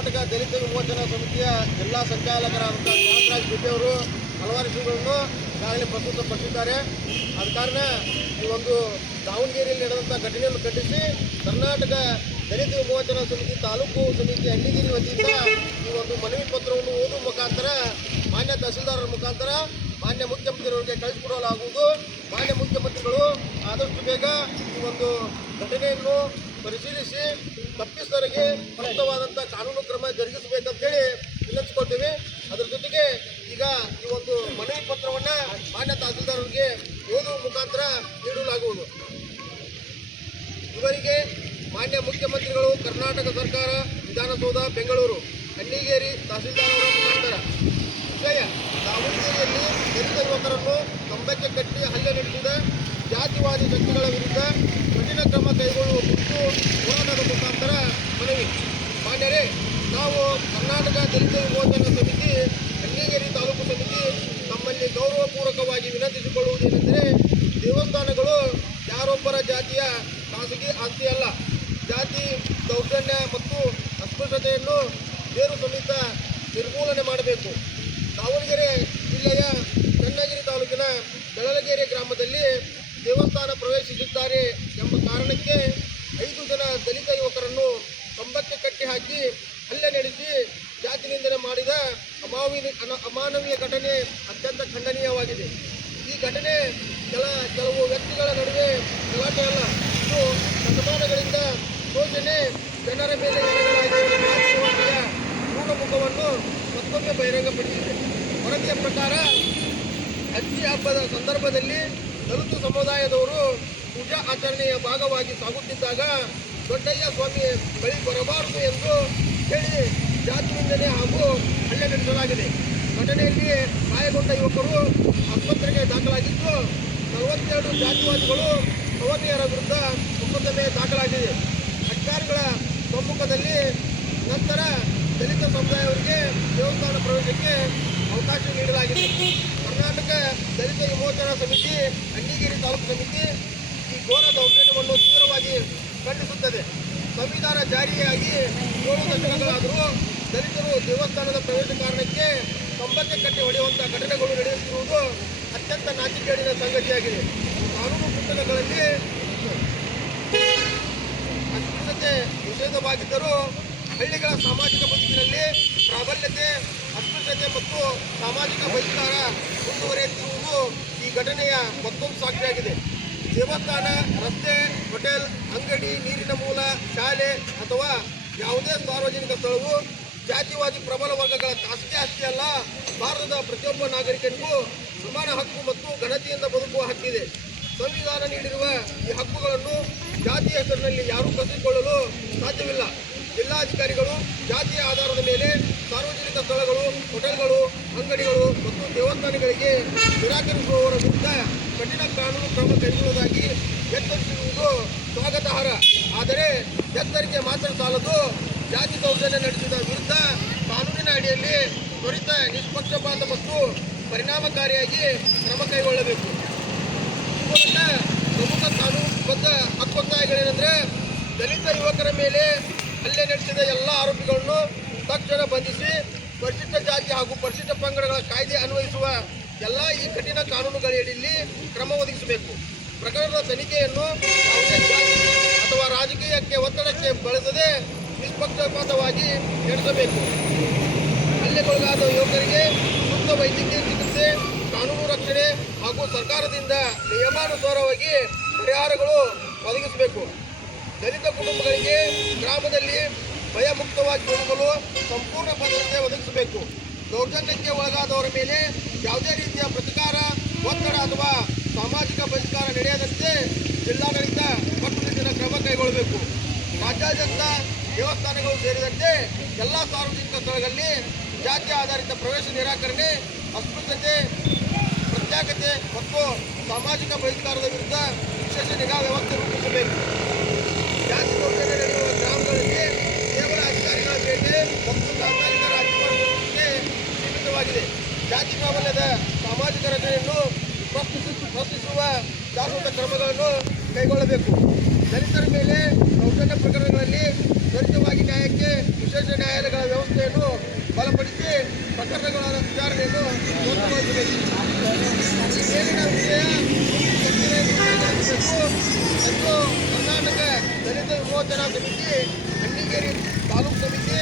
ಕರ್ನಾಟಕ ದಲಿತ ವಿಮೋಚನಾ ಸಮಿತಿಯ ಜಿಲ್ಲಾ ಸಂಚಾಲಕರಾದಂಥ ಶಾಂತರಾಜ್ ರೆಡ್ಡಿ ಅವರು ಹಲವಾರು ವಿಷಯಗಳನ್ನು ಈಗಾಗಲೇ ಪ್ರಸ್ತುತಪಡಿಸಿದ್ದಾರೆ. ಆದ ಕಾರಣ ಈ ಒಂದು ದಾವಣಗೆರೆಯಲ್ಲಿ ನಡೆದಂಥ ಘಟನೆಯನ್ನು ಖಂಡಿಸಿ ಕರ್ನಾಟಕ ದಲಿತ ವಿಮೋಚನಾ ಸಮಿತಿ ತಾಲೂಕು ಸಮಿತಿ ಅಣ್ಣಿಗಿರಿ ವತಿಯಿಂದ ಈ ಒಂದು ಮನವಿ ಪತ್ರವನ್ನು ಓದುವ ಮುಖಾಂತರ ಮಾನ್ಯ ತಹಸೀಲ್ದಾರರ ಮುಖಾಂತರ ಮಾನ್ಯ ಮುಖ್ಯಮಂತ್ರಿಯವರಿಗೆ ಕಳಿಸಿಕೊಡಲಾಗುವುದು. ಮಾನ್ಯ ಮುಖ್ಯಮಂತ್ರಿಗಳು ಆದಷ್ಟು ಬೇಗ ಈ ಒಂದು ಘಟನೆಯನ್ನು ಪರಿಶೀಲಿಸಿ ತಪ್ಪಿತಸ್ಥರಿಗೆ ಸೂಕ್ತವಾದಂಥ ಕಾನೂನು ಕ್ರಮ ಜರುಗಿಸಬೇಕಂತೇಳಿ ವಿನಂತಿಸ್ಕೊಳ್ತೇವೆ. ಅದರ ಜೊತೆಗೆ ಈಗ ಈ ಒಂದು ಮನವಿ ಪತ್ರವನ್ನು ಮಾನ್ಯ ತಹಸೀಲ್ದಾರರಿಗೆ ಓದುವ ಮುಖಾಂತರ ನೀಡಲಾಗುವುದು. ಇವರಿಗೆ ಮಾನ್ಯ ಮುಖ್ಯಮಂತ್ರಿಗಳು ಕರ್ನಾಟಕ ಸರ್ಕಾರ ವಿಧಾನಸೌಧ ಬೆಂಗಳೂರು ಅಣ್ಣಿಗೇರಿ ತಹಸೀಲ್ದಾರ್ ಅವರ ಮುಖಾಂತರ ವಿಷಯ ದಾವಣಗೆರೆಯಲ್ಲಿ ದಲಿತ ಯುವಕರನ್ನು ಕಂಬಕ್ಕೆ ಕಟ್ಟಿ ಹಲ್ಲೆ ನಡೆಸಿದ ಜಾತಿವಾದಿ ಶಕ್ತಿಗಳ ವಿರುದ್ಧ ಕಠಿಣ ಕ್ರಮ ಕೈಗೊಳ್ಳುವ ಕುರಿತು ಹೋರಾಟದ ಮುಖಾಂತರ ಮನವಿ. ಮಾನ್ಯರೇ, ನಾವು ಕರ್ನಾಟಕ ದಲಿತ ವಿಮೋಚನಾ ಸಮಿತಿ ಅಣ್ಣಿಗೇರಿ ತಾಲೂಕು ಸಮಿತಿ ತಮ್ಮಲ್ಲಿ ಗೌರವಪೂರ್ವಕವಾಗಿ ವಿನಂತಿಸಿಕೊಳ್ಳುವುದೇನೆಂದರೆ, ದೇವಸ್ಥಾನಗಳು ಯಾರೊಬ್ಬರ ಜಾತಿಯ ಖಾಸಗಿ ಆಸ್ತಿಯಲ್ಲ. ಜಾತಿ ದೌರ್ಜನ್ಯ ಮತ್ತು ಅಸ್ಪೃಶ್ಯತೆಯನ್ನು ಬೇರು ಸಮೇತ ನಿರ್ಮೂಲನೆ ಮಾಡಬೇಕು. ದಾವಣಗೆರೆ ಜಿಲ್ಲೆಯ ಚನ್ನಗಿರಿ ತಾಲೂಕಿನ ಬೆಳಲಗೆರೆ ಗ್ರಾಮದಲ್ಲಿ ದೇವಸ್ಥಾನ ಪ್ರವೇಶಿಸಿದ್ದಾರೆ ಎಂಬ ಕಾರಣಕ್ಕೆ 5 ಜನ ದಲಿತ ಯುವಕರನ್ನು ಕಂಬಕ್ಕೆ ಕಟ್ಟಿ ಹಾಕಿ ಹಲ್ಲೆ ನಡೆಸಿ ಜಾತಿ ನಿಂದನೆ ಮಾಡಿದ ಅಮಾನವೀಯ ಘಟನೆ ಅತ್ಯಂತ ಖಂಡನೀಯವಾಗಿದೆ. ಈ ಘಟನೆ ಕೆಲವು ವ್ಯಕ್ತಿಗಳ ನಡುವೆ ಗಲಾಟೆ ಅಲ್ಲ, ಇದು ಶತಮಾನಗಳಿಂದ ಶೋಷಣೆ, ಜನರ ಮೇಲೆ ಪೂರ್ಣ ಮುಖವನ್ನು ಮತ್ತೊಮ್ಮೆ ಬಹಿರಂಗಪಡಿಸಿದೆ. ವರದಿಯ ಪ್ರಕಾರ ಅಜ್ಜಿ ಹಬ್ಬದ ಸಂದರ್ಭದಲ್ಲಿ ದಲಿತ ಸಮುದಾಯದವರು ಪೂಜಾ ಆಚರಣೆಯ ಭಾಗವಾಗಿ ಸಾಗುತ್ತಿದ್ದಾಗ ದೊಡ್ಡಯ್ಯ ಸ್ವಾಮಿ ಬಳಿ ಬರಬಾರದು ಎಂದು ಹೇಳಿ ಜಾತಿ ನಿಂದನೆ ಹಾಗೂ ಹಲ್ಲೆ ನಡೆಸಲಾಗಿದೆ. ಘಟನೆಯಲ್ಲಿ ಗಾಯಗೊಂಡ ಯುವಕರು ಆಸ್ಪತ್ರೆಗೆ ದಾಖಲಾಗಿದ್ದು 42 ಜಾತಿವಾದಿಗಳು ಸವರ್ಣೀಯರ ವಿರುದ್ಧ ಮೊಕದ್ದಮೆ ದಾಖಲಾಗಿದೆ. ಅಧಿಕಾರಿಗಳ ಸಮ್ಮುಖದಲ್ಲಿ ನಂತರ ದಲಿತ ಸಮುದಾಯವರಿಗೆ ದೇವಸ್ಥಾನ ಪ್ರವೇಶಕ್ಕೆ ಅವಕಾಶ ನೀಡಲಾಗಿದೆ. ಕರ್ನಾಟಕ ದಲಿತ ವಿಮೋಚನಾ ಸಮಿತಿ ಅಣ್ಣಿಗೇರಿ ತಾಲೂಕು ಸಮಿತಿ ಈ ಘೋರ ದೌರ್ಜನ್ಯವನ್ನು ತೀವ್ರವಾಗಿ ಖಂಡಿಸುತ್ತದೆ. ಸಂವಿಧಾನ ಜಾರಿಯಾಗಿ 7 ದಶಕಗಳಾದರೂ ದಲಿತರು ದೇವಸ್ಥಾನದ ಪ್ರವೇಶ ಕಾರಣಕ್ಕೆ ಕಂಬಕ್ಕೆ ಕಟ್ಟಿ ಹೊಡೆಯುವಂಥ ಘಟನೆಗಳು ನಡೆಯುತ್ತಿರುವುದು ಅತ್ಯಂತ ನಾಚಿಕೆಗೇಡಿನ ಸಂಗತಿಯಾಗಿದೆ. ಕಾನೂನು ಪುಸ್ತಕಗಳಲ್ಲಿ ಅಸ್ಪೃಶ್ಯತೆ ನಿಷೇಧವಾಗಿದ್ದರೂ ಹಳ್ಳಿಗಳ ಸಾಮಾಜಿಕ ಬದುಕಿನಲ್ಲಿ ಪ್ರಾಬಲ್ಯತೆ, ಅಸ್ಪೃಶ್ಯತೆ ಮತ್ತು ಸಾಮಾಜಿಕ ಬಹಿಷ್ಕಾರ ಮುಂದುವರಿಯುತ್ತಿರುವುದು ಈ ಘಟನೆಯ ಮತ್ತೊಂದು ಸಾಕ್ಷಿಯಾಗಿದೆ. ದೇವಸ್ಥಾನ, ರಸ್ತೆ, ಹೋಟೆಲ್, ಅಂಗಡಿ, ನೀರಿನ ಮೂಲ, ಶಾಲೆ ಅಥವಾ ಯಾವುದೇ ಸಾರ್ವಜನಿಕ ಸ್ಥಳವು ಜಾತಿವಾದಿ ಪ್ರಬಲ ವರ್ಗಗಳ ಖಾಸಗಿ ಆಸ್ತಿ ಅಲ್ಲ. ಭಾರತದ ಪ್ರತಿಯೊಬ್ಬ ನಾಗರಿಕನಿಗೂ ಸಮಾನ ಹಕ್ಕು ಮತ್ತು ಘನತೆಯಿಂದ ಬದುಕುವ ಹಕ್ಕಿದೆ. ಸಂವಿಧಾನ ನೀಡಿರುವ ಈ ಹಕ್ಕುಗಳನ್ನು ಜಾತಿಯ ಹೆಸರಿನಲ್ಲಿ ಯಾರೂ ಕಸಿದುಕೊಳ್ಳಲು ಸಾಧ್ಯವಿಲ್ಲ. ಜಿಲ್ಲಾಧಿಕಾರಿಗಳು ಜಾತಿಯ ಆಧಾರದ ಮೇಲೆ ಸಾರ್ವಜನಿಕ ಸ್ಥಳಗಳು, ಹೋಟೆಲ್ಗಳು, ಅಂಗಡಿಗಳು ಮತ್ತು ದೇವಸ್ಥಾನಗಳಿಗೆ ನಿರಾಕರಿಸುವವರ ವಿರುದ್ಧ ಕಠಿಣ ಕಾನೂನು ಕ್ರಮ ಕೈಗೊಳ್ಳುವುದಾಗಿ ಎಚ್ಚರಿಸಿರುವುದು ಸ್ವಾಗತಾರ್ಹ. ಆದರೆ ಎಚ್ಚರಿಕೆ ಮಾತ್ರ ಸಾಲದು. ಜಾತಿ ದೌರ್ಜನ್ಯ ನಡೆಸಿದ ವಿರುದ್ಧ ಕಾನೂನಿನ ಅಡಿಯಲ್ಲಿ ತ್ವರಿತ, ನಿಷ್ಪಕ್ಷಪಾತ ಮತ್ತು ಪರಿಣಾಮಕಾರಿಯಾಗಿ ಕ್ರಮ ಕೈಗೊಳ್ಳಬೇಕು. ಮೂಲಕ ಪ್ರಮುಖ ಕಾನೂನುಬದ್ಧ ಹಕ್ಕೊತ್ತಾಯಗಳೇನೆಂದರೆ, ದಲಿತ ಯುವಕರ ಮೇಲೆ ಹಲ್ಲೆ ನಡೆಸಿದ ಎಲ್ಲ ಆರೋಪಿಗಳನ್ನು ತಕ್ಷಣ ಬಂಧಿಸಿ ಪರಿಶಿಷ್ಟ ಜಾತಿ ಹಾಗೂ ಪರಿಶಿಷ್ಟ ಪಂಗಡಗಳ ಕಾಯ್ದೆ ಅನ್ವಯಿಸುವ ಎಲ್ಲ ಈ ಕಠಿಣ ಕಾನೂನುಗಳಡಿಯಲ್ಲಿ ಕ್ರಮ ಒದಗಿಸಬೇಕು. ಪ್ರಕರಣದ ತನಿಖೆಯನ್ನು ಯಾವುದೇ ಜಾತಿ ಅಥವಾ ರಾಜಕೀಯಕ್ಕೆ ಒತ್ತಡಕ್ಕೆ ಬಳಸದೆ ನಿಷ್ಪಕ್ಷಪಾತವಾಗಿ ನಡೆಸಬೇಕು. ಹಲ್ಲೆಗೊಳಗಾದ ಯುವಕರಿಗೆ ಸೂಕ್ತ ವೈದ್ಯಕೀಯ ಚಿಕಿತ್ಸೆ, ಕಾನೂನು ರಕ್ಷಣೆ ಹಾಗೂ ಸರ್ಕಾರದಿಂದ ನಿಯಮಾನುಸಾರವಾಗಿ ಪರಿಹಾರಗಳು ಒದಗಿಸಬೇಕು. ದಲಿತ ಕುಟುಂಬಗಳಿಗೆ ಗ್ರಾಮದಲ್ಲಿ ಭಯಮುಕ್ತವಾಗಿ ಬದುಕಲು ಸಂಪೂರ್ಣ ಭದ್ರತೆ ಒದಗಿಸಬೇಕು. ದೌರ್ಜನ್ಯಕ್ಕೆ ಒಳಗಾದವರ ಮೇಲೆ ಯಾವುದೇ ರೀತಿಯ ಪ್ರತಿಕಾರ, ಒತ್ತಡ ಅಥವಾ ಸಾಮಾಜಿಕ ಬಹಿಷ್ಕಾರ ನಡೆಯದಂತೆ ಜಿಲ್ಲಾಡಳಿತ ಕಟ್ಟುನಿಟ್ಟಿನ ಕ್ರಮ ಕೈಗೊಳ್ಳಬೇಕು. ರಾಜ್ಯಾದ್ಯಂತ ದೇವಸ್ಥಾನಗಳು ಸೇರಿದಂತೆ ಎಲ್ಲ ಸಾರ್ವಜನಿಕ ಸ್ಥಳಗಳಲ್ಲಿ ಜಾತಿ ಆಧಾರಿತ ಪ್ರವೇಶ ನಿರಾಕರಣೆ, ಅಸ್ಪೃಶ್ಯತೆ, ಪ್ರತ್ಯೇಕತೆ ಮತ್ತು ಸಾಮಾಜಿಕ ಬಹಿಷ್ಕಾರದ ವಿರುದ್ಧ ವಿಶೇಷ ನಿಗಾ ವ್ಯವಸ್ಥೆ ರೂಪಿಸಬೇಕು. ಜಾತಿ ದೌರ್ಜನ್ಯ ನಡೆಯುವ ಗ್ರಾಮಗಳಲ್ಲಿ ಕೇವಲ ಅಧಿಕಾರಿಗಳ ಭೇಟಿ ಮತ್ತು ತಾತ್ಕಾಲಿಕ ರಾಜಕೀಯ ಸೀಮಿತವಾಗಿದೆ. ಜಾತಿ ಪ್ರಾಬಲ್ಯದ ಸಾಮಾಜಿಕ ರಚನೆಯನ್ನು ಪ್ರಶ್ನಿಸುವ ಶಾಶ್ವತ ಕ್ರಮಗಳನ್ನು ಕೈಗೊಳ್ಳಬೇಕು. ದಲಿತರ ಮೇಲೆ ದೌರ್ಜನ್ಯ ಪ್ರಕರಣಗಳಲ್ಲಿ ತ್ವರಿತವಾಗಿ ನ್ಯಾಯಕ್ಕೆ ವಿಶೇಷ ನ್ಯಾಯಾಲಯಗಳ ವ್ಯವಸ್ಥೆಯನ್ನು ಬಲಪಡಿಸಿ ಪ್ರಕರಣಗಳ ವಿಚಾರಣೆಯನ್ನು ತ್ವರಿತಗೊಳಿಸಬೇಕು. ಈ ಮೇಲಿನ ವಿಷಯ ಎಂದು ಕರ್ನಾಟಕ ದಲಿತ ವಿಮೋಚನಾ ಸಮಿತಿ, ಅಣ್ಣಿಗೇರಿ ತಾಲೂಕು ಸಮಿತಿ